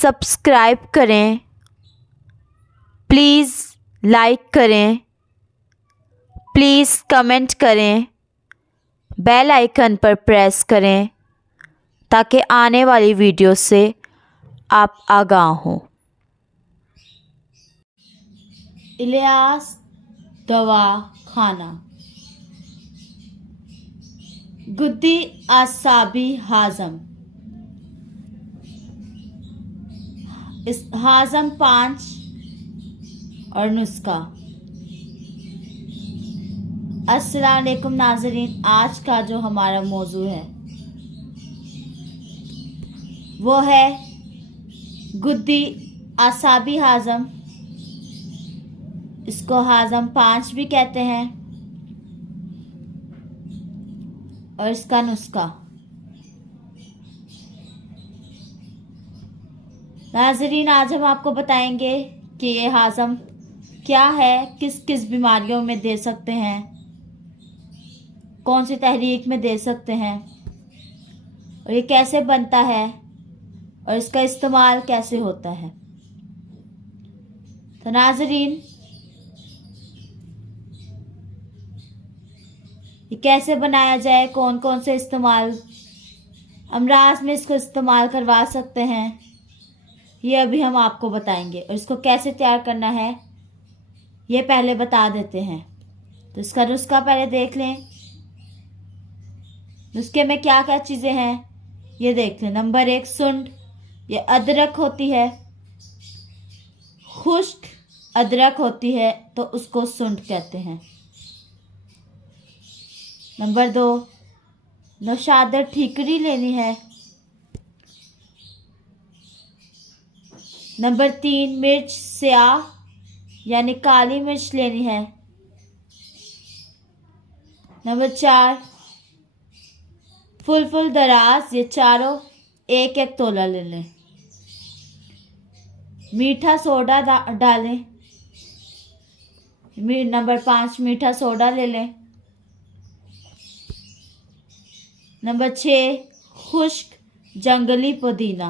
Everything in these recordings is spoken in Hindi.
सब्सक्राइब करें, प्लीज़ लाइक करें, प्लीज़ कमेंट करें, बेल आइकन पर प्रेस करें ताकि आने वाली वीडियो से आप आगाह हों। इलियास दवा खाना। गुद्दी आसाबी हाज़म। इस हाज़म 5 और नुस्खा। अस्सलाम वालेकुम नाज़रीन, आज का जो हमारा मौजू है वो है गुद्दी आसाबी हाज़म। इसको हाज़म 5 भी कहते हैं और इसका नुस्खा। नाज़रीन, आज हम आपको बताएंगे कि ये हाज़म क्या है, किस किस बीमारियों में दे सकते हैं, कौन सी तहरीक में दे सकते हैं और ये कैसे बनता है और इसका इस्तेमाल कैसे होता है। तो नाज़रीन, ये कैसे बनाया जाए, कौन कौन से इस्तेमाल अमराज में इसको इस्तेमाल करवा सकते हैं, ये अभी हम आपको बताएंगे। और इसको कैसे तैयार करना है ये पहले बता देते हैं। तो इसका नुस्खा पहले देख लें। नुस्खे में क्या क्या चीज़ें हैं ये देख लें। नंबर 1, सुंड। ये अदरक होती है, खुश्क अदरक होती है तो उसको सुंड कहते हैं। नंबर 2, नौशादर ठीकरी लेनी है। नंबर 3, मिर्च स्याह यानी काली मिर्च लेनी है। नंबर 4, फुल दराज, ये चारों 1-1 तोला ले लें। मीठा सोडा डालें। नंबर 5, मीठा सोडा ले लें। नंबर 6, खुश्क जंगली पुदीना,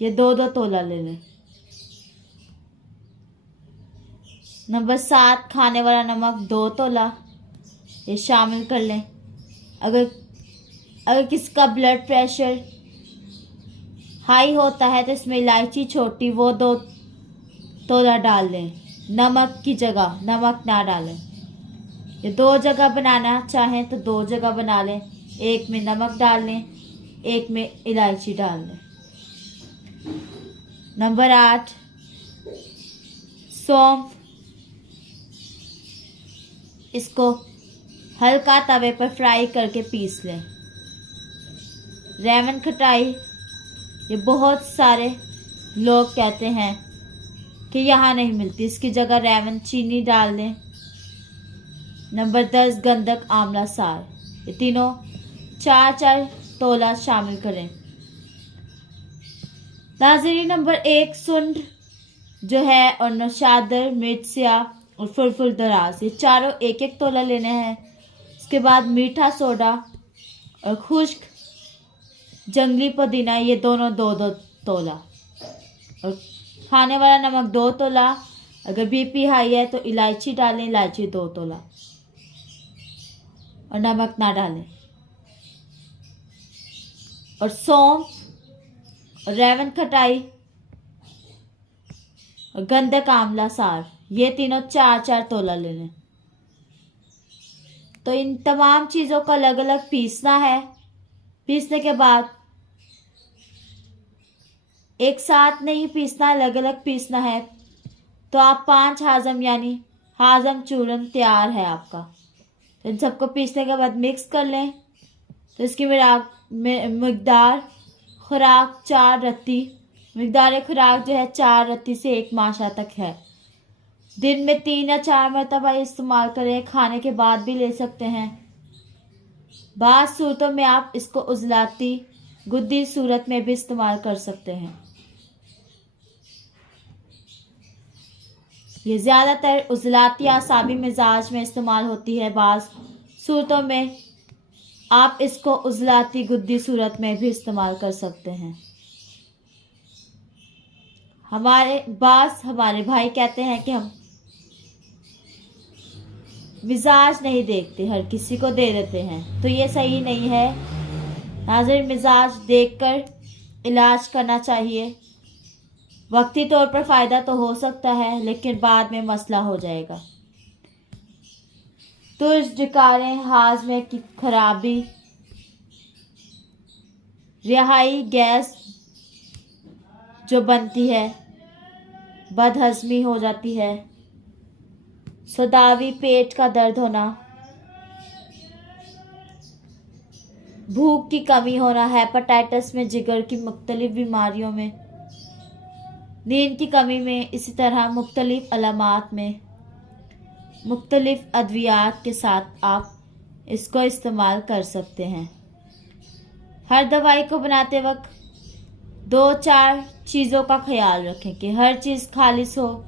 ये 2-2 तोला ले लें। नंबर 7, खाने वाला नमक 2 तोला, ये शामिल कर लें। अगर किसी का ब्लड प्रेशर हाई होता है तो इसमें इलायची छोटी वो 2 तोला डाल लें। नमक की जगह नमक ना डालें। ये 2 जगह बनाना चाहें तो 2 जगह बना लें। एक में नमक डाल लें, एक में इलायची डाल लें। नंबर 8, सौंफ। इसको हल्का तवे पर फ्राई करके पीस लें। रेवन खटाई, ये बहुत सारे लोग कहते हैं कि यहाँ नहीं मिलती, इसकी जगह रेवन चीनी डाल दें। नंबर 10, गंधक आंवला सार, ये तीनों 4-4 तोला शामिल करें। नाज़रीन, नंबर 1 सुंड जो है और नौशादर, मिर्च स्याह और फुल दराज, ये चारों 1-1 तोला लेने हैं। उसके बाद मीठा सोडा और खुश्क जंगली पुदीना, ये दोनों 2-2 तोला। और खाने वाला नमक 2 तोला। अगर बीपी हाई है तो इलायची डालें, इलायची 2 तोला और नमक ना डालें। और सौंफ और रेवन खटाई और गंधक आंवला सार, ये तीनों 4-4 तोला ले लें। तो इन तमाम चीज़ों को अलग अलग पीसना है। पीसने के बाद एक साथ नहीं पीसना, अलग अलग पीसना है। तो आप 5 हाज़म यानी हाज़म चूर्ण तैयार है आपका। तो इन सबको पीसने के बाद मिक्स कर लें। तो इसकी मकदार खुराक 4 रत्ती, मकदार खुराक जो है 4 रत्ती से 1 माशा तक है। दिन में 3 या 4 मरतबा इस्तेमाल करें। खाने के बाद भी ले सकते हैं। बाज़ सूरतों में आप इसको उज़लाती गुद्दी सूरत में भी इस्तेमाल कर सकते हैं। ये ज़्यादातर उज़लाती आसाबी मिजाज में इस्तेमाल होती है। बाज़ सूरतों में आप इसको उज़लाती गुद्दी सूरत में भी इस्तेमाल कर सकते हैं। हमारे भाई कहते हैं कि हम मिजाज नहीं देखते, हर किसी को दे देते हैं, तो ये सही नहीं है। नाज़रीन, मिजाज देखकर इलाज करना चाहिए। वक्ती तौर पर फ़ायदा तो हो सकता है, लेकिन बाद में मसला हो जाएगा। तुर्ज डकारें, हाजमे की खराबी, रिहाई गैस जो बनती है, बदहजमी हो जाती है, सदावी पेट का दर्द होना, भूख की कमी होना, हेपेटाइटिस में, जिगर की मुख्तलिफ बीमारियों में, नींद की कमी में, इसी तरह मुख्तलिफ अलामात में मुख्तलिफ अद्वियात के साथ आप इसको इस्तेमाल कर सकते हैं। हर दवाई को बनाते वक्त 2-4 चीज़ों का ख्याल रखें कि हर चीज़ खालिस हो,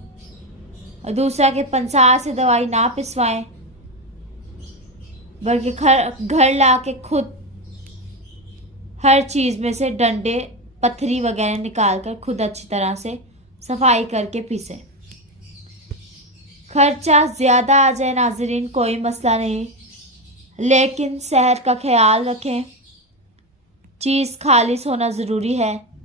और दूसरा कि पंसार से दवाई ना पिसवाएं, बल्कि घर ला के खुद हर चीज़ में से डंडे पत्थरी वगैरह निकाल कर खुद अच्छी तरह से सफाई करके पीसें। खर्चा ज़्यादा आ जाए नाजरीन, कोई मसला नहीं, लेकिन सेहत का ख्याल रखें। चीज़ खालिस होना ज़रूरी है।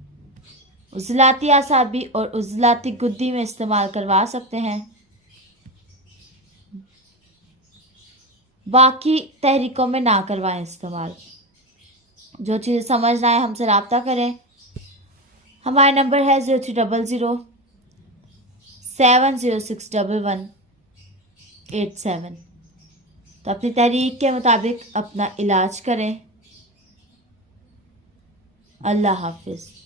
उज़लाती आसाबी और उज़लाती गुद्दी में इस्तेमाल करवा सकते हैं। बाकी तहरीकों में ना करवाएं इस्तेमाल। जो चीज़ें समझ ना आए हमसे रब्ता करें। हमारा नंबर है 0300-7061187। तो अपनी तहरीक के मुताबिक अपना इलाज करें। अल्लाह हाफिज़।